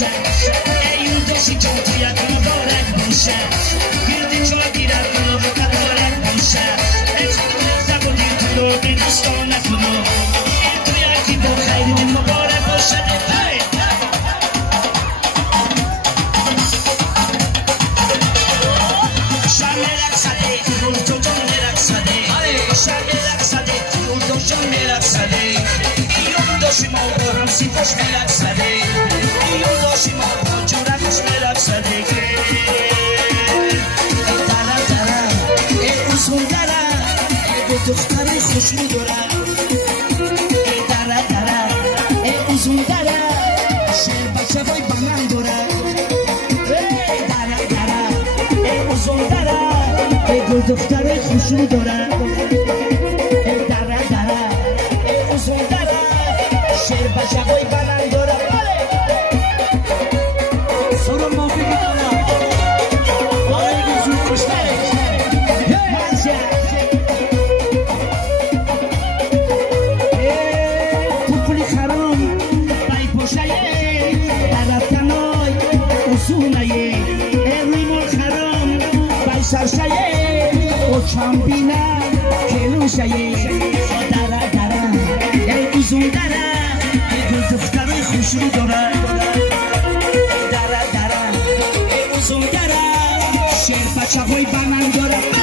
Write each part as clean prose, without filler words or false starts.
باشه ای اون دوشی که توی تو مبارک باشه گردی چای گیرد کنو و مبارک باشه ای خونه زبونی تو رو بی دوستان نکنو ای توی اکی با خیلی مبارک باشه Si fosse relaxare, io lo si muovo, giura che si relaxare che Tara tara, e uzun tara, e dukhtare khushbu dora E tara tara, e uzun tara, sher bacha boy banan dora Tara tara, e uzun tara, e dukhtare khushbu dora E tara tara, e uzun tara شیر بچه بای بلند داره سورا موفقی داره آره گوزون کشته پوپلی خرام بای پوشه درفتنای اصونه ایمون خرام بای سرشه او چامبینه کلوشه داره داره ای گوزون داره دختره خوشی داره دره دره ای اوزون دره شیر بچه های بنن داره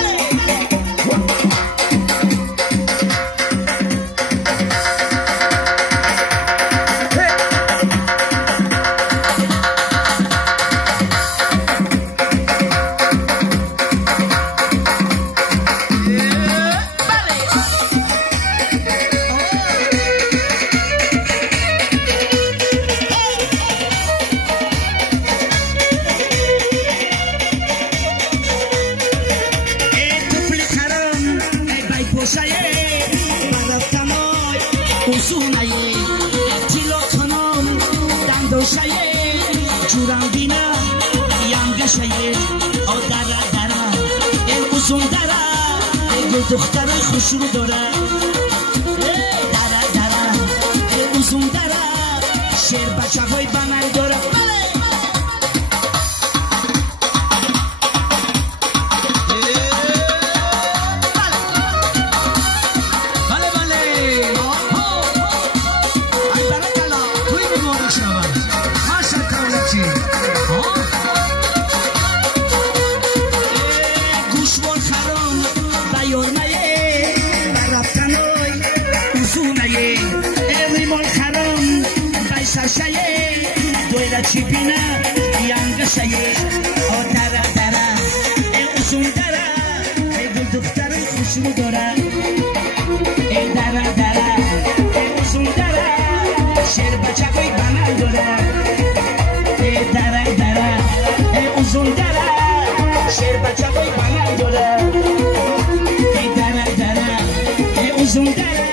دختره خوشو داره دره دره اوزون دره شیر بچه های بنای داره چیپینا یانگ شایی او دره دره ای اوزون دره ای دختره خوشبو داره ای دره دره ای اوزون دره شیر بچه های بنای داره ای دره دره ای اوزون دره شیر بچه های بنای داره ای دره دره ای اوزون دره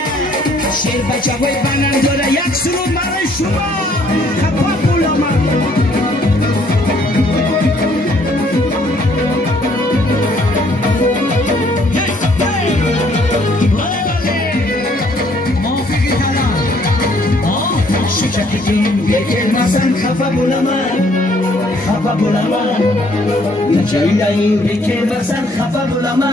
شیر بچه های بنای داره یک سرو برای شما خفا بولما نجایدایی ریکه وزن خفا بولما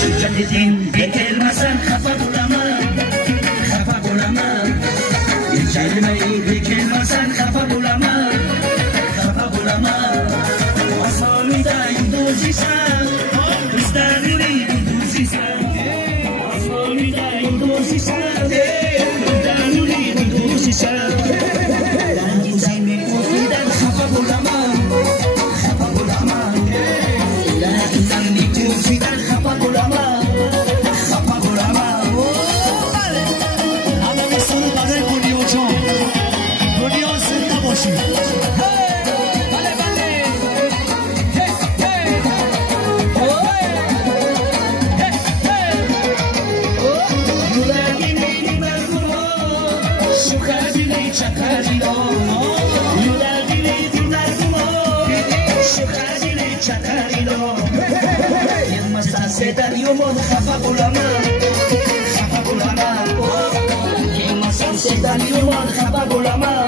شجاعتین بیکر وزن خفا بولما نجایدایی ریکه وزن خفا بولما آسانی دای دوزی سن دوستانی دوزی سن آسانی دای دوزی سن Yomon khapa bulama Yema sanse dan yomon khapa bulama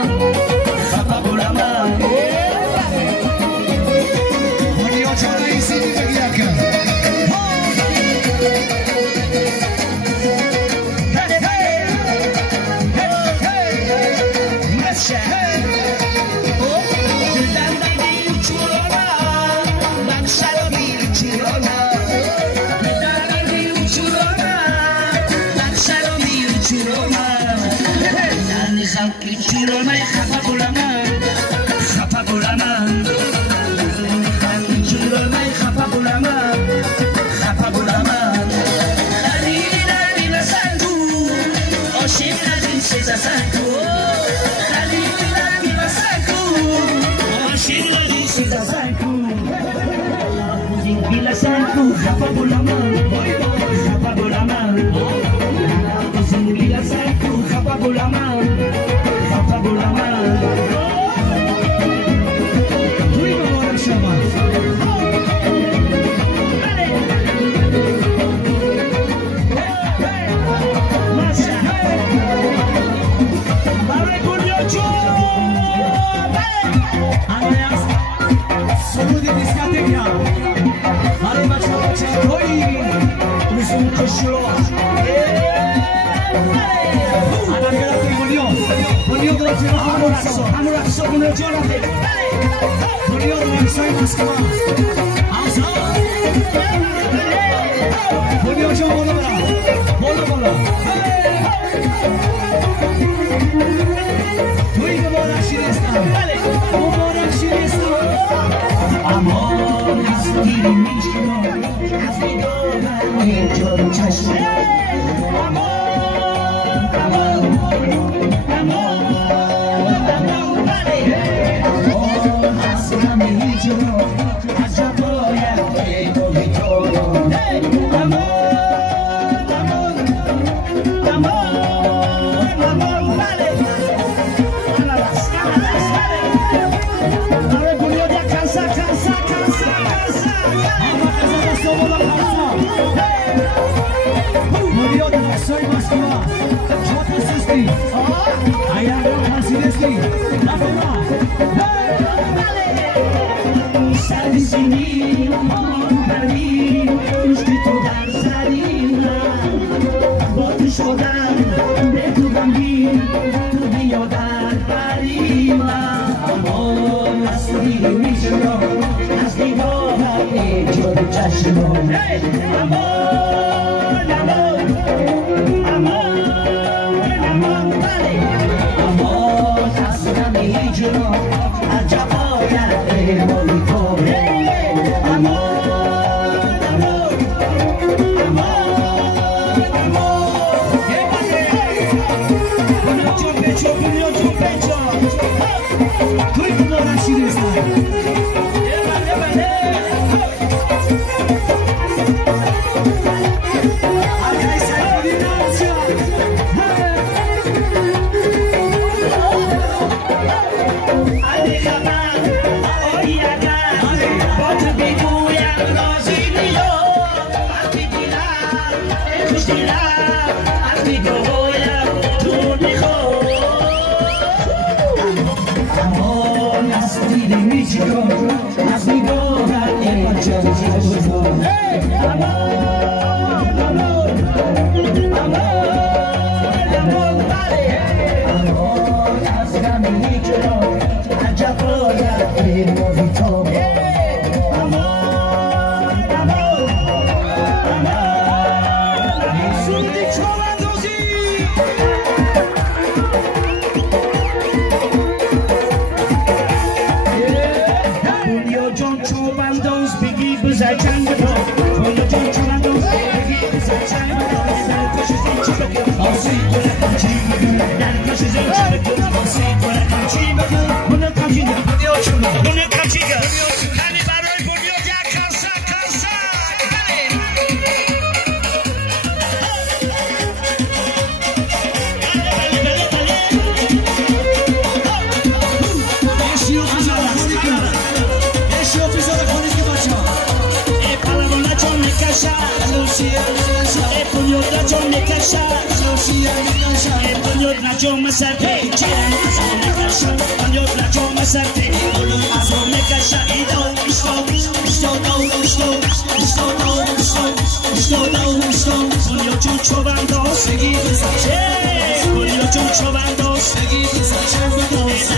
Seguir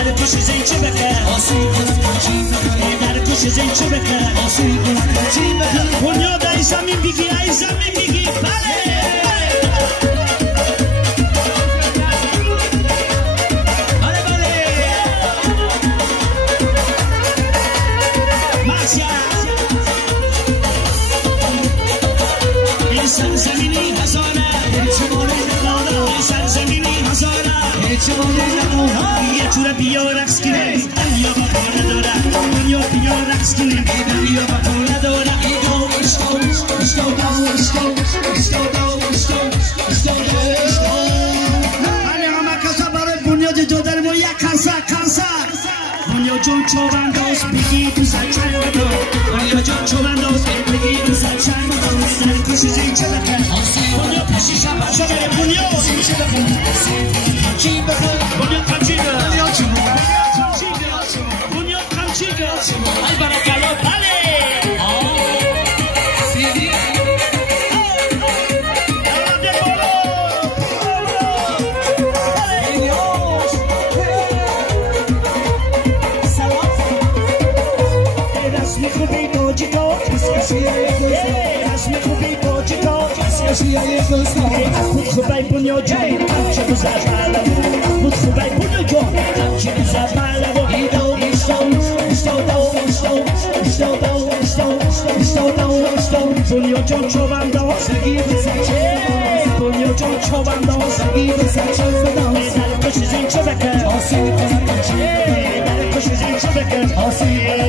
I'll see you.